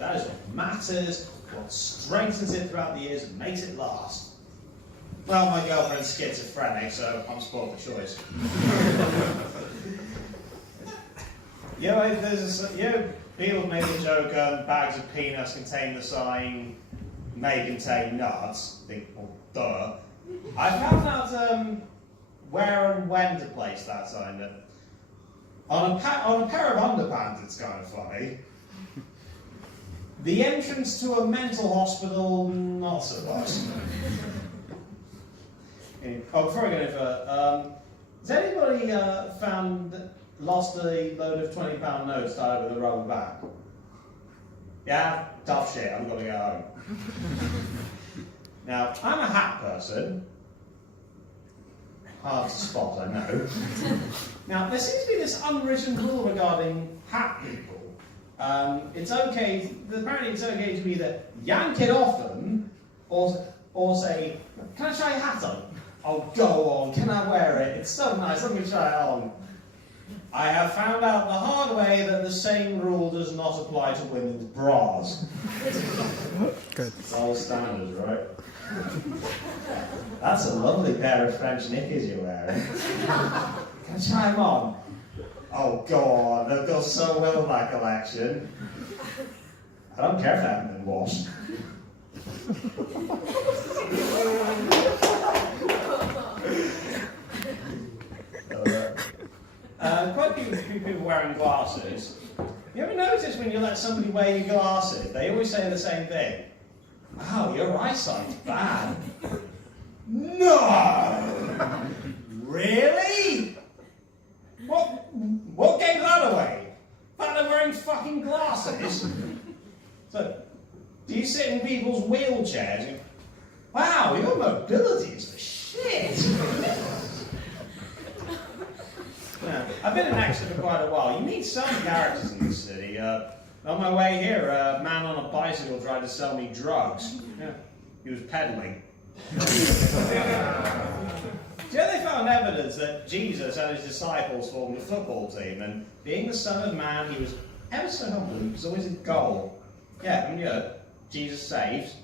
That is what matters, what strengthens it throughout the years and makes it last. Well, my girlfriend's schizophrenic, so I'm spoiled for choice. People made a joke, bags of peanuts contain the sign, may contain nuts. Think, well, duh. I found out where and when to place that sign. On a pair of underpants, it's kind of funny. The entrance to a mental hospital, not so much. Before I go any further, has anybody lost a load of £20 notes tied with a rubber band? Yeah? Tough shit, I'm gonna go home. Now, I'm a hat person. Hard to spot, I know. Now, there seems to be this unwritten rule regarding hat people. Apparently it's okay to either yank it off them, or say, can I try your hat on? Oh, go on, can I wear it? It's so nice, let me try it on. I have found out the hard way that the same rule does not apply to women's bras. Good. It's all standards, right? That's a lovely pair of French knickers you're wearing. Can I try them on? Oh, go on, they'll go so well in that collection. I don't care if they haven't been washed. Quite a few people wearing glasses. You ever notice when you let somebody wear your glasses, they always say the same thing? Wow, your eyesight's bad. No! Really? What gave that away? That they're wearing fucking glasses? So, do you sit in people's wheelchairs and go, wow, your mobility is the shit! Yeah, I've been in Exeter for quite a while. You meet some characters in the city. On my way here, a man on a bicycle tried to sell me drugs. Yeah, he was peddling. They found evidence that Jesus and his disciples formed a football team, and being the Son of Man, he was ever so humble. He was always a goal. Yeah, Jesus saves.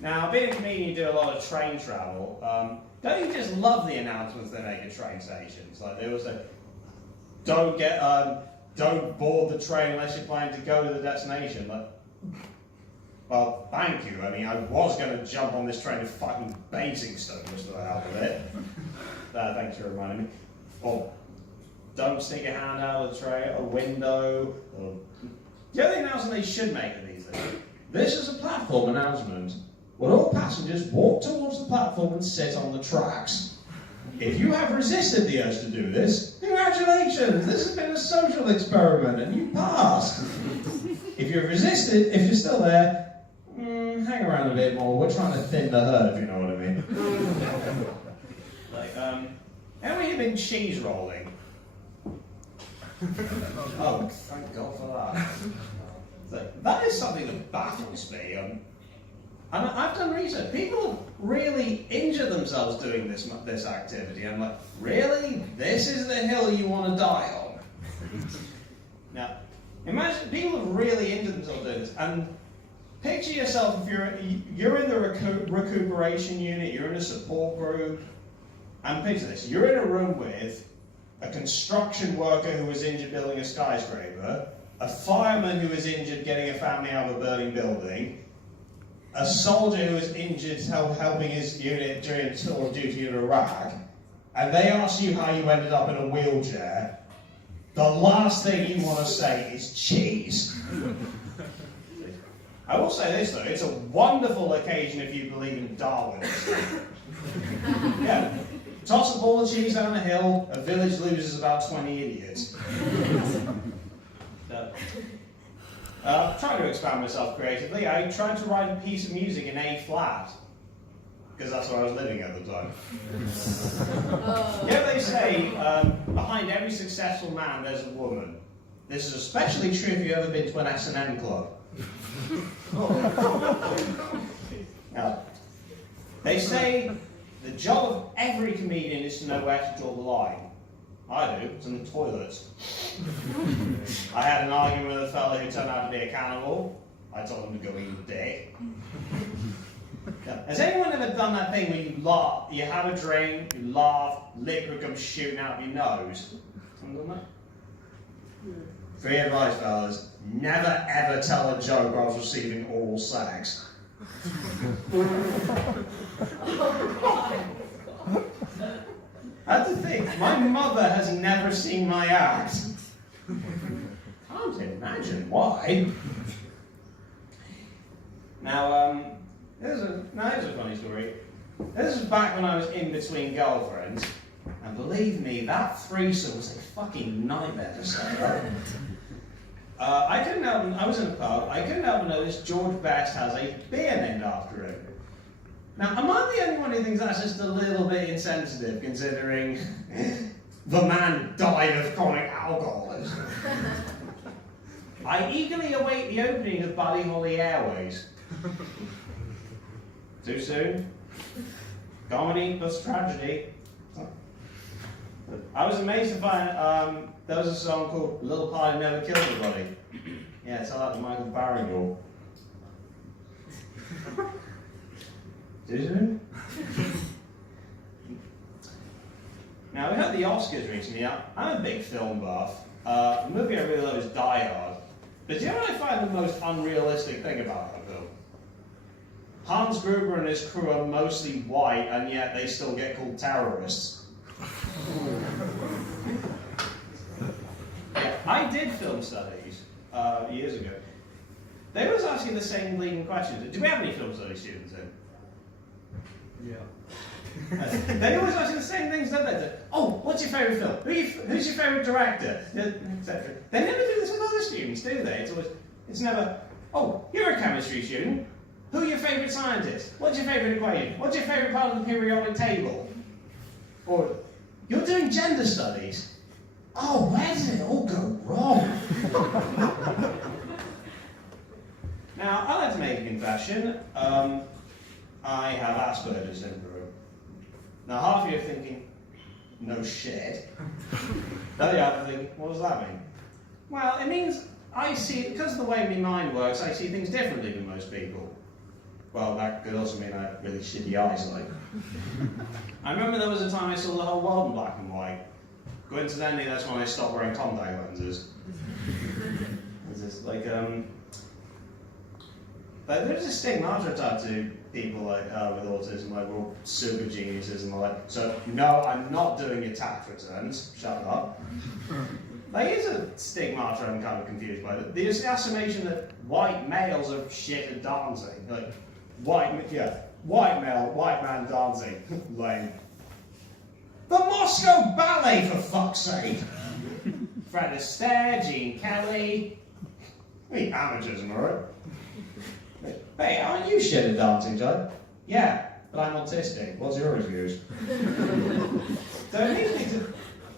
Now, being a comedian, you do a lot of train travel. Don't you just love the announcements they make at train stations? Like they always say, don't board the train unless you're planning to go to the destination. Like, well, thank you. I mean, I was going to jump on this train to fucking Basingstoke just for the hell of it. Thanks for reminding me. Or don't stick your hand out of the train, a window. Or... The other announcement they should make of these things. This is a platform announcement. Will all passengers walk towards the platform and sit on the tracks? If you have resisted the urge to do this, congratulations! This has been a social experiment and you passed. If you've resisted, if you're still there, hang around a bit more. We're trying to thin the herd, if you know what I mean. Like, how many have been cheese rolling? Oh, thank God for that. Like, that is something that baffles me. And I've done research. People really injure themselves doing this activity. I'm like, really? This is the hill you want to die on? Now, imagine people have really injured themselves doing this. And picture yourself if you're in the recuperation unit, you're in a support group, and picture this. You're in a room with a construction worker who was injured building a skyscraper, a fireman who was injured getting a family out of a burning building, a soldier who was injured helping his unit during a tour of duty in Iraq, and they ask you how you ended up in a wheelchair, the last thing you want to say is cheese. I will say this though, it's a wonderful occasion if you believe in Darwinism. Yeah, toss a ball of cheese down a hill, a village loses about 20 idiots. Trying to expand myself creatively, I tried to write a piece of music in A flat, because that's where I was living at the time. Yeah, they say, behind every successful man there's a woman. This is especially true if you've ever been to an S&M club. Now, they say the job of every comedian is to know where to draw the line. I do. It's in the toilets. I had an argument with a fella who turned out to be a cannibal. I told him to go eat a dick. Has anyone ever done that thing where you laugh, you have a drink, you laugh, liquid comes shooting out of your nose? Someone done that? Free advice, fellas. Never ever tell a joke whilst receiving oral sex. That's the thing. My mother has never seen my act. Can't imagine why. Now, here's a funny story. This was back when I was in between girlfriends, and believe me, that threesome was a fucking nightmare to say. I was in a pub, I couldn't help but notice George Best has a beer named after him. Now, am I the only one who thinks that's just a little bit insensitive, considering the man died of chronic alcoholism? I eagerly await the opening of Buddy Holly Airways. Too soon? Comedy plus tragedy. I was amazed to find there was a song called Little Party Never Killed Anybody. Yeah, it's like the Michael Barrymore. Too soon? Now, we had the Oscars recently. I'm a big film buff. The movie I really love is Die Hard. But do you know what I find the most unrealistic thing about that film? Hans Gruber and his crew are mostly white, and yet they still get called terrorists. Yeah, I did film studies years ago. They was asking the same leading questions. Do we have any film studies students in? Yeah. They always ask you the same things, don't they? Oh, what's your favourite film? Who's your favourite director? Etc. They never do this with other students, do they? It's never, oh, you're a chemistry student. Who are your favourite scientists? What's your favourite equation? What's your favourite part of the periodic table? Or, you're doing gender studies. Oh, where did it all go wrong? Now, I'd like to make a confession. I have Asperger's syndrome. Now, half of you are thinking, no shit. The other half are thinking, what does that mean? Well, it means I see, because of the way my mind works, I see things differently than most people. Well, that could also mean I have really shitty eyesight. I remember there was a time I saw the whole world in black and white. Coincidentally, that's when I stopped wearing contact lenses. It's just like, there's a stigmata attached to people like with autism, like we're all super geniuses and all that. So, no, I'm not doing your tax returns. Shut up. There is a stigmata I'm kind of confused by. There's the assumption that white males are shit at dancing. Like, white male, white man dancing. Lame. The Moscow Ballet, for fuck's sake! Fred Astaire, Gene Kelly. We amateurs, am I right? Hey, aren't you shit at dancing, John? Yeah, but I'm autistic. What's your excuse? So it makes me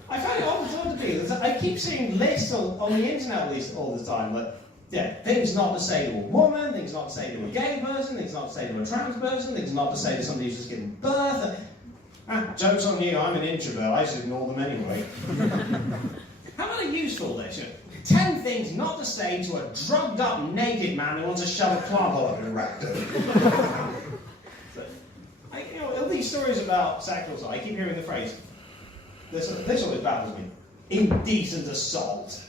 I find it all the time to be. I keep seeing lists on the internet all the time, like, yeah, things not to say to a woman, things not to say to a gay person, things not to say to a trans person, things not to say to somebody who's just giving birth. Joke's on you, I'm an introvert, I just ignore them anyway. How about a useful list? 10 things not to say to a drugged up naked man who wants to shove a club all up your rectum. All these stories about sexual assault, I keep hearing the phrase, this always baffles me, indecent assault.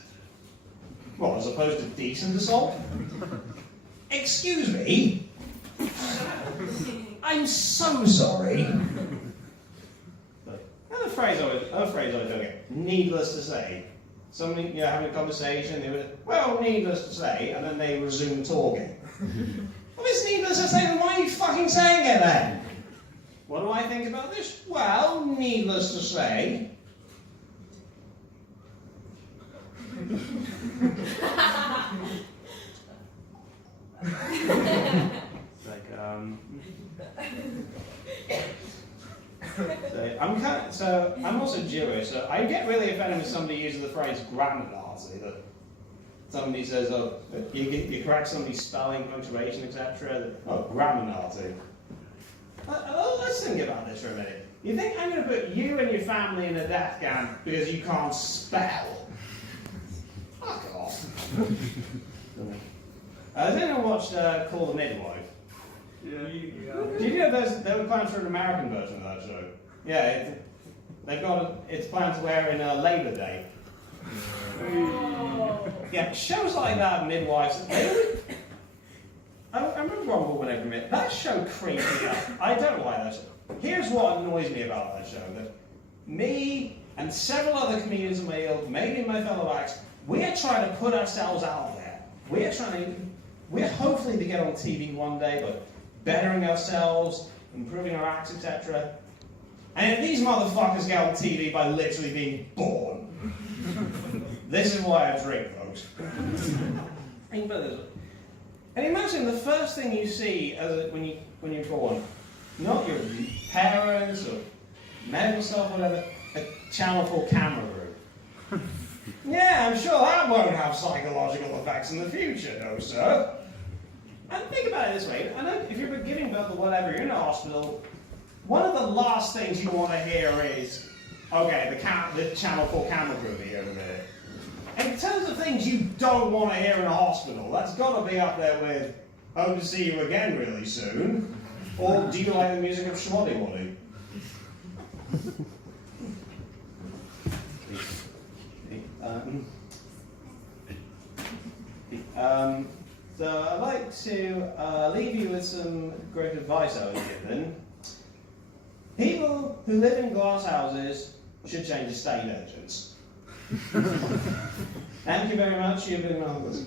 Well, as opposed to decent assault? Excuse me? I'm so sorry. Another phrase I don't get, needless to say. Somebody, having a conversation, they would, well, needless to say, and then they resume talking. Well, it's needless to say, then why are you fucking saying it then? What do I think about this? Well, needless to say. I'm also Jewish, so I get really offended when somebody uses the phrase grammar Nazi, that somebody says, oh, you correct somebody's spelling, punctuation, etc. Oh, grammar Nazi. Let's think about this for a minute. You think I'm going to put you and your family in a death camp because you can't spell? Fuck off. Has anyone watched Call the Midwife? Yeah. Did you know there were plans for an American version of that show? Yeah, it's planned to air in Labor Day. Oh. Yeah, shows like that, Midwives, I remember one woman over me. That show creeped me out. I don't like that show. Here's what annoys me about that show: that me and several other comedians in my field, maybe my fellow acts, we're trying to put ourselves out there. We're hopefully to get on TV one day, but bettering ourselves, improving our acts, etc. And these motherfuckers get on TV by literally being born. This is why I drink, folks. And imagine the first thing you see when you're born, not your parents or medical stuff, whatever, a Channel 4 camera room. Yeah, I'm sure that won't have psychological effects in the future, no sir. And think about it this way, I know if you're giving birth or whatever, you're in a hospital, one of the last things you want to hear is, okay, the Channel 4 camera crew over there. In terms of things you don't want to hear in a hospital, that's got to be up there with, hope to see you again really soon, or do you like the music of Schwaddy Waddy? So I'd like to leave you with some great advice I was given. People who live in glass houses should change estate agents. Thank you very much. You've been marvelous.